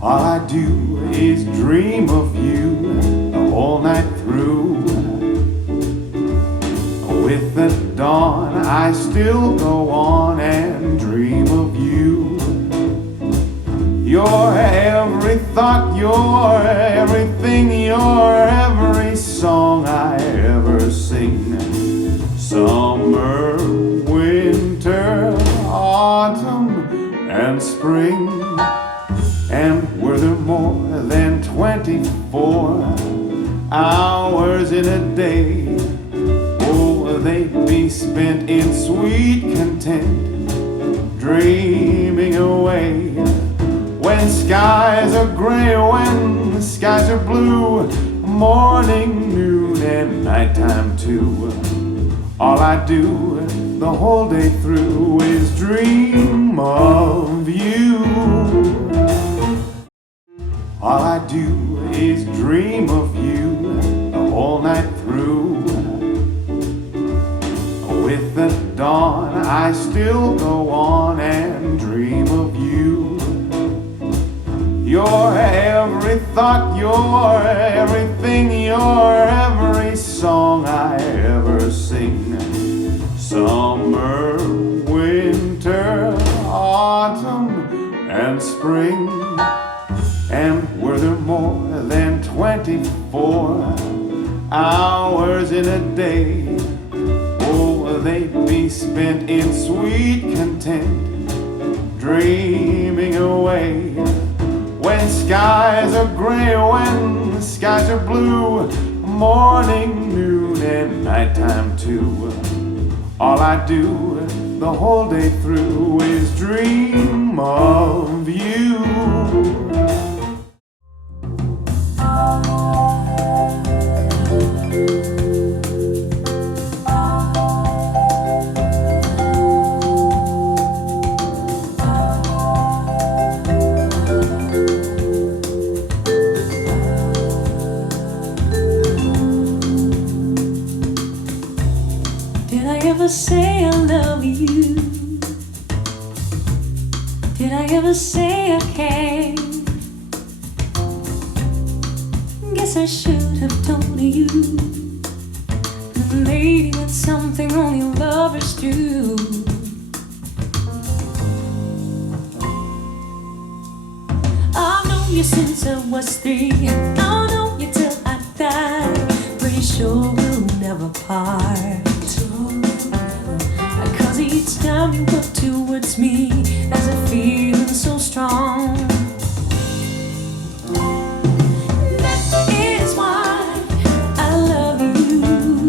All I do is dream of you the whole night through. With the dawn I still go on and dream of you. You're every thought, you're everything, you're every song I ever sing. Summer, winter, autumn, and spring. And were there more than 24 hours in a day, oh, they'd be spent in sweet content, dreaming away. When skies are gray, when the skies are blue, morning, noon, and nighttime too. All I do the whole day through is dream of you. All I do is dream of you the whole night through. With the dawn I still go on and dream of you. You're every thought, you're everything, you're every song I ever sing. Summer, winter, autumn, and spring. And were there more than 24 hours in a day, oh, they'd be spent in sweet content, dreaming away. When skies are gray, when the skies are blue, morning, noon, and nighttime too. All I do the whole day through is dream of you. Say I love you? Did I ever say I care? Guess I should have told you. Maybe that's something only lovers do. I've known you since I was 3. I'll know you till I die. Pretty sure we'll never part. Each time you look towards me, there's a feeling so strong. That is why I love you.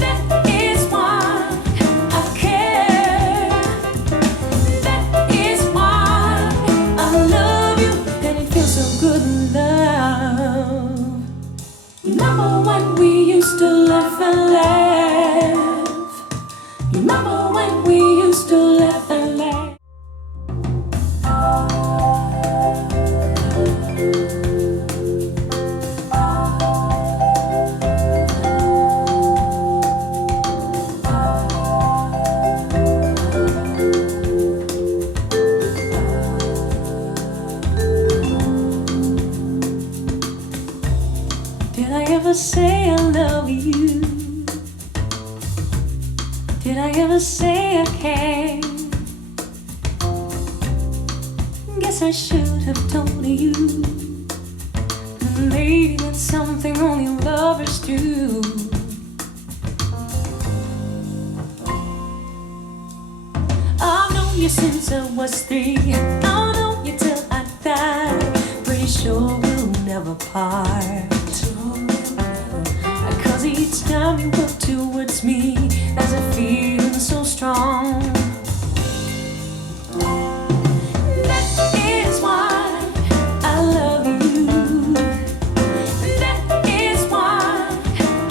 That is why I care. That is why I love you, and it feels so good in love. Remember when we used to laugh and laugh? Remember when we used to laugh and laugh? Did I ever say I love you? Did I ever say I care? Guess I should have told you. Maybe that's something only lovers do. I've known you since I was 3. I'll know you till I die. Pretty sure we'll never part. 'Cause each time you look towards me, there's a feeling so strong. That is why I love you. That is why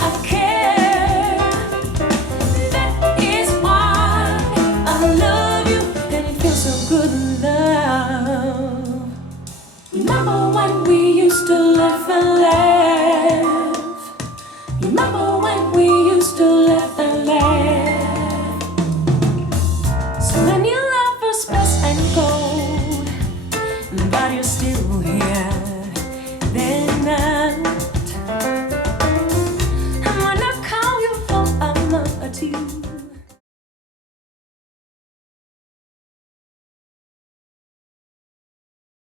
I care. That is why I love you, and it feels so good in love. Remember when we used to laugh and laugh? Remember when we used to laugh and laugh? So when your love was fresh and cold, but you're still here. Then